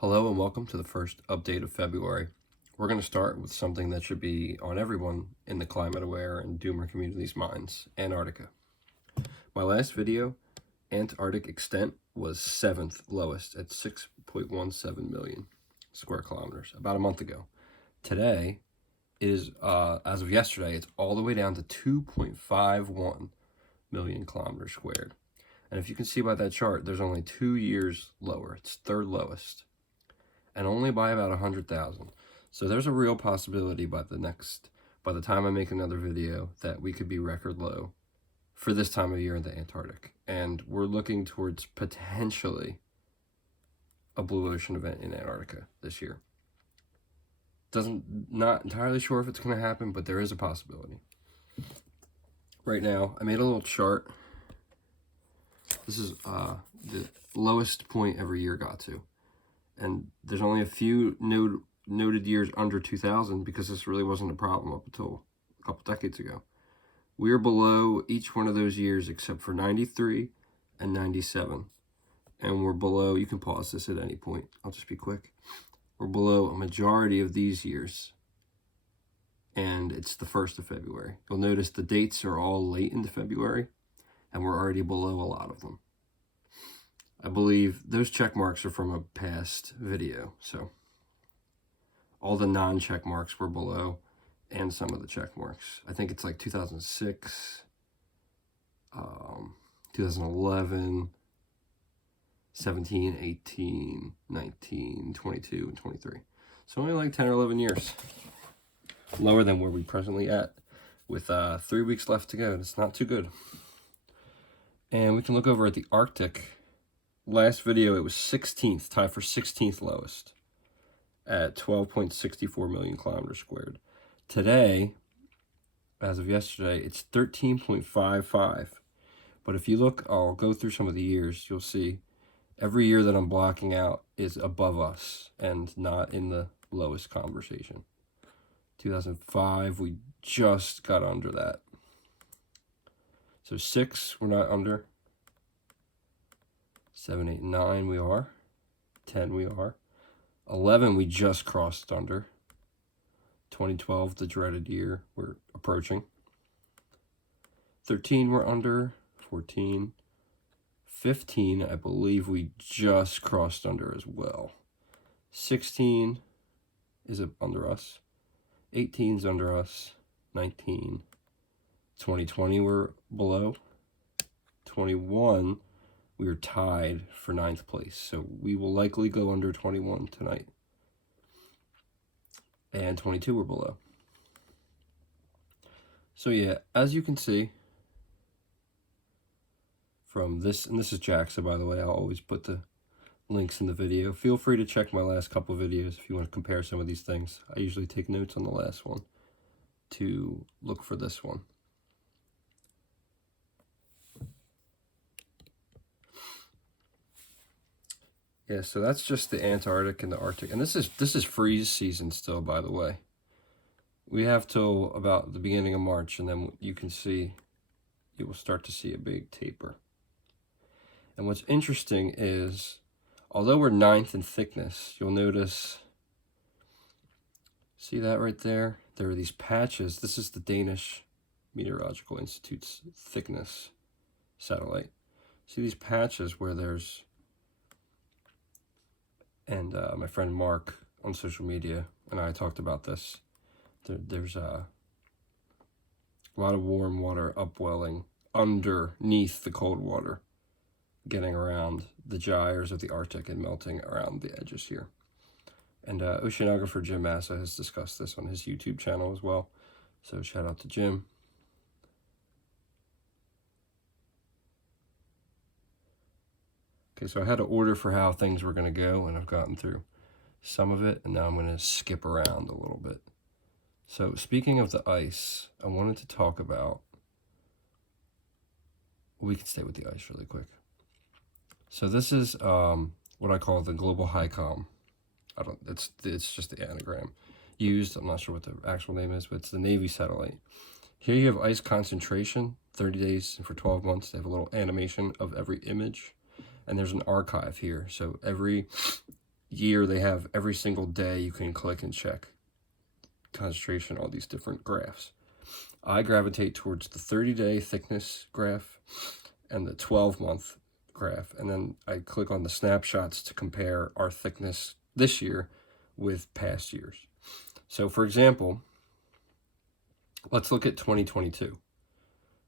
Hello and welcome to the first update of February. We're going to start with something that should be on everyone in the climate aware and doomer community's minds, Antarctica. My last video, Antarctic extent, was 7th lowest at 6.17 million square kilometers about a month ago. Today, it is, as of yesterday, it's all the way down to 2.51 million kilometers squared. And if you can see by that chart, there's only 2 years lower. It's third lowest. And only by about 100,000. So there's a real possibility by the time I make another video that we could be record low for this time of year in the Antarctic. And we're looking towards potentially a blue ocean event in Antarctica this year. Not entirely sure if it's going to happen, but there is a possibility. Right now, I made a little chart. This is the lowest point every year got to. And there's only a few noted years under 2000 because this really wasn't a problem up until a couple decades ago. We are below each one of those years except for 93 and 97. And we're below, you can pause this at any point, I'll just be quick. We're below a majority of these years. And it's the 1st of February. You'll notice the dates are all late into February, and we're already below a lot of them. I believe those check marks are from a past video, so all the non-check marks were below, and some of the check marks. I think it's like 2006, 2011, 17, 18, 19, 22, and 23. So only like 10 or 11 years. Lower than where we're presently at, with 3 weeks left to go. It's not too good. And we can look over at the Arctic. Last video, it was 16th, tied for 16th lowest at 12.64 million kilometers squared. Today, as of yesterday, it's 13.55. But if you look, I'll go through some of the years, you'll see every year that I'm blocking out is above us and not in the lowest conversation. 2005, we just got under that. So 6, we're not under. 7, 8, 9, we are. 10, we are. 11, we just crossed under. 2012, the dreaded year, we're approaching. 13, we're under. 14. 15, I believe we just crossed under as well. 16 is under us. 18's under us. 19. 2020, we're below. 21, we are tied for 9th place. So we will likely go under 21 tonight. And 22, we're below. So yeah, as you can see from this, and this is JAXA, by the way, I'll always put the links in the video. Feel free to check my last couple of videos if you want to compare some of these things. I usually take notes on the last one to look for this one. Yeah, so that's just the Antarctic and the Arctic. And this is freeze season still, by the way. We have till about the beginning of March, and then you can see, you will start to see a big taper. And what's interesting is, although we're 9th in thickness, you'll notice, see that right there? There are these patches. This is the Danish Meteorological Institute's thickness satellite. See these patches where there's, and my friend Mark on social media and I talked about this. There's a lot of warm water upwelling underneath the cold water, getting around the gyres of the Arctic and melting around the edges here. And oceanographer Jim Massa has discussed this on his YouTube channel as well. So shout out to Jim. Okay, so I had an order for how things were going to go, and I've gotten through some of it, and now I'm going to skip around a little bit. So speaking of the ice, I wanted to talk about, we can stay with the ice really quick. So this is what I call the global HYCOM. It's just the anagram used. I'm not sure what the actual name is, but it's the Navy satellite. Here you have ice concentration, 30 days and for 12 months. They have a little animation of every image. And there's an archive here. So every year they have every single day you can click and check concentration, all these different graphs. I gravitate towards the 30-day thickness graph and the 12-month graph, and then I click on the snapshots to compare our thickness this year with past years. So for example, let's look at 2022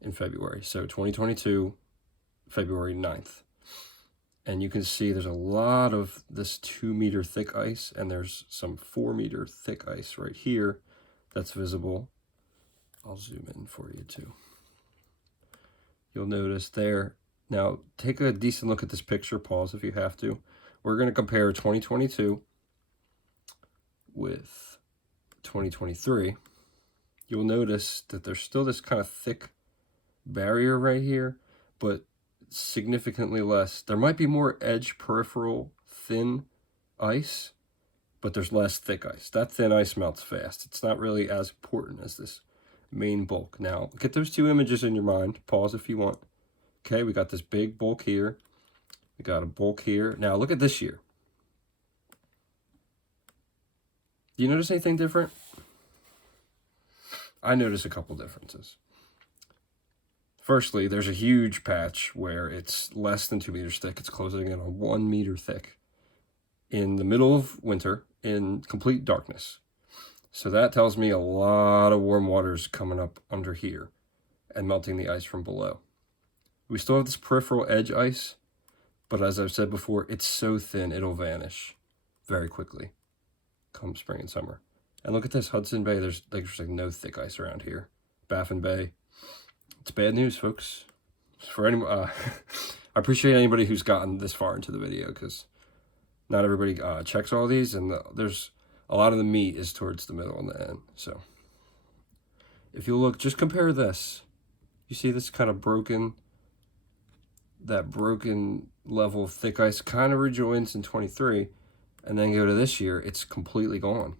in February. So 2022, February 9th. And you can see there's a lot of this 2-meter thick ice, and there's some 4-meter thick ice right here that's visible. I'll zoom in for you too. You'll notice there. Now, take a decent look at this picture. Pause if you have to. We're going to compare 2022 with 2023. You'll notice that there's still this kind of thick barrier right here, but significantly less. There might be more edge peripheral thin ice, but there's less thick ice. That thin ice melts fast. It's not really as important as this main bulk. Now, get those two images in your mind. Pause if you want. Okay, we got this big bulk here. We got a bulk here. Now, look at this year. Do you notice anything different? I notice a couple differences. Firstly, there's a huge patch where it's less than 2 meters thick. It's closing in on 1 meter thick in the middle of winter in complete darkness. So that tells me a lot of warm water's coming up under here and melting the ice from below. We still have this peripheral edge ice, but as I've said before, it's so thin it'll vanish very quickly come spring and summer. And look at this, Hudson Bay, there's like no thick ice around here. Baffin Bay. It's bad news, folks. For anyone, I appreciate anybody who's gotten this far into the video, because not everybody checks all these, and there's a lot of the meat is towards the middle and the end. So if you look, just compare this. You see this kind of broken, that broken level of thick ice kind of rejoins in 23, and then go to this year, it's completely gone.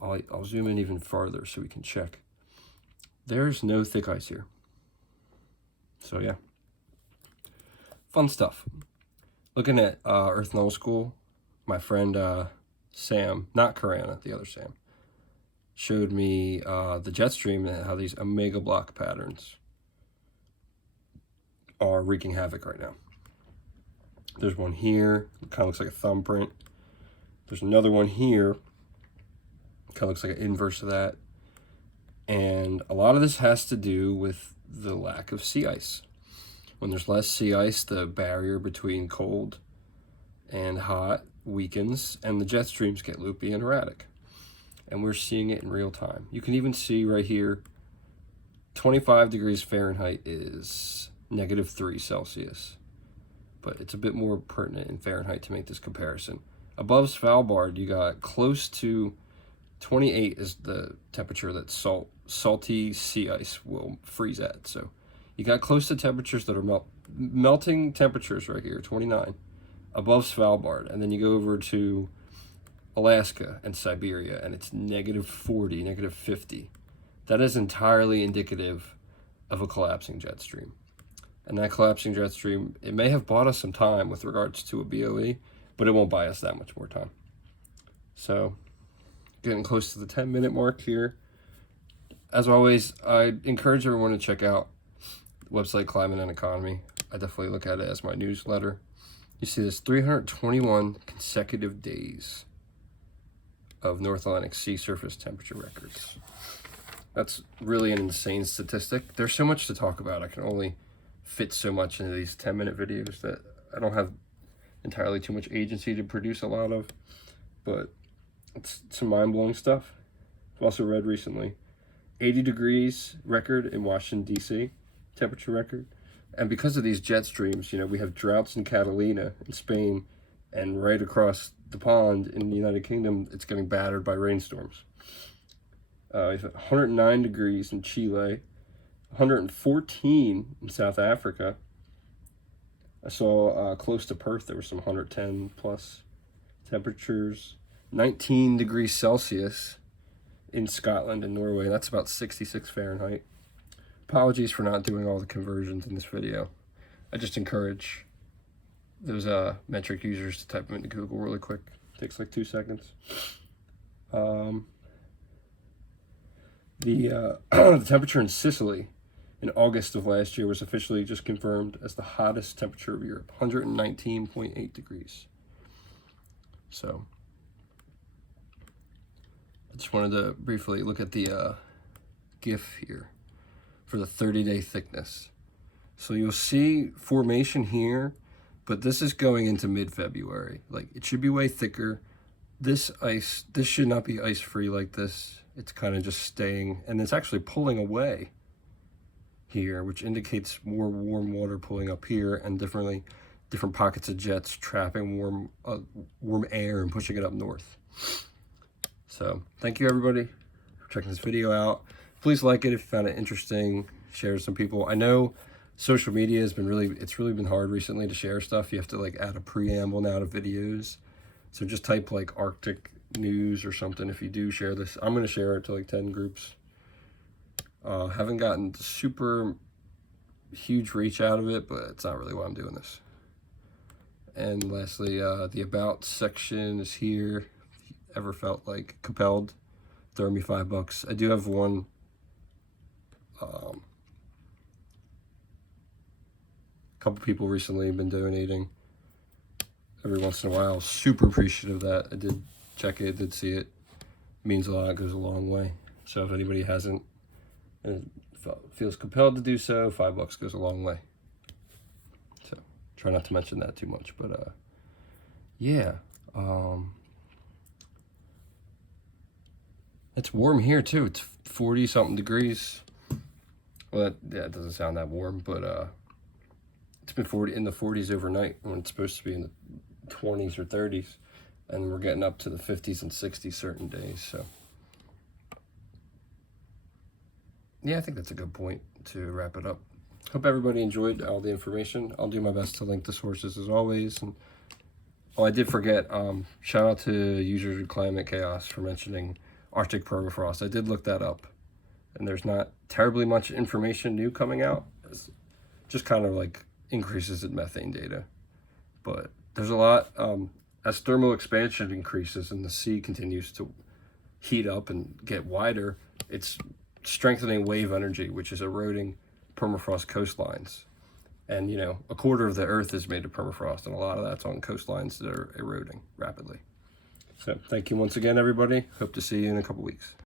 I'll zoom in even farther so we can check. There's no thick ice here. So yeah, fun stuff. Looking at Earth Null School, my friend Sam, not Karana, the other Sam, showed me the jet stream and how these omega block patterns are wreaking havoc right now. There's one here, it kind of looks like a thumbprint. There's another one here, kind of looks like an inverse of that. And a lot of this has to do with the lack of sea ice. When there's less sea ice, the barrier between cold and hot weakens, and the jet streams get loopy and erratic. And we're seeing it in real time. You can even see right here, 25 degrees Fahrenheit is -3 Celsius. But it's a bit more pertinent in Fahrenheit to make this comparison. Above Svalbard, you got close to 28 is the temperature that salty sea ice will freeze at. So you got close to temperatures that are melting temperatures right here, 29, above Svalbard. And then you go over to Alaska and Siberia, and it's -40, -50. That is entirely indicative of a collapsing jet stream. And that collapsing jet stream, it may have bought us some time with regards to a BOE, but it won't buy us that much more time. So getting close to the 10-minute mark here. As always, I encourage everyone to check out the website Climate and Economy. I definitely look at it as my newsletter. You see this 321 consecutive days of North Atlantic sea surface temperature records. That's really an insane statistic. There's so much to talk about. I can only fit so much into these 10-minute videos that I don't have entirely too much agency to produce a lot of, but it's some mind-blowing stuff. I've also read recently 80 degrees record in Washington, D.C., temperature record. And because of these jet streams, you know, we have droughts in Catalina in Spain, and right across the pond in the United Kingdom, it's getting battered by rainstorms. 109 degrees in Chile, 114 in South Africa. I saw close to Perth, there were some 110 plus temperatures. 19 degrees Celsius in Scotland and Norway. That's about 66 Fahrenheit. Apologies for not doing all the conversions in this video. I just encourage those metric users to type them into Google really quick. Takes like 2 seconds. The the temperature in Sicily in August of last year was officially just confirmed as the hottest temperature of Europe, 119.8 degrees. So I just wanted to briefly look at the GIF here for the 30-day thickness. So you'll see formation here, but this is going into mid-February. Like, it should be way thicker. This should not be ice-free like this. It's kind of just staying, and it's actually pulling away here, which indicates more warm water pulling up here, and different pockets of jets trapping warm air and pushing it up north. So thank you everybody for checking this video out. Please like it if you found it interesting. Share with some people. I know social media has been it's really been hard recently to share stuff. You have to like add a preamble now to videos. So just type like Arctic news or something if you do share this. I'm going to share it to like 10 groups. Haven't gotten super huge reach out of it, but it's not really why I'm doing this. And lastly, the about section is here. If you ever felt like compelled, throw me $5. I do have one couple people recently have been donating every once in a while. Super appreciative of that. I did check it, did see it. Means a lot, goes a long way. So if anybody hasn't and feels compelled to do so, $5 goes a long way. So try not to mention that too much, but yeah. It's warm here too. It's 40 something degrees. Well, it doesn't sound that warm, but it's been in the 40s overnight when it's supposed to be in the 20s or 30s, and we're getting up to the 50s and 60s certain days. So yeah, I think that's a good point to wrap it up. Hope everybody enjoyed all the information. I'll do my best to link the sources as always. And I did forget, shout out to Users of Climate Chaos for mentioning Arctic permafrost. I did look that up, and there's not terribly much information new coming out. It's just kind of like increases in methane data, but there's a lot as thermal expansion increases and the sea continues to heat up and get wider. It's strengthening wave energy, which is eroding permafrost coastlines, and you know, a quarter of the earth is made of permafrost, and a lot of that's on coastlines that are eroding rapidly. So thank you once again everybody. Hope to see you in a couple weeks.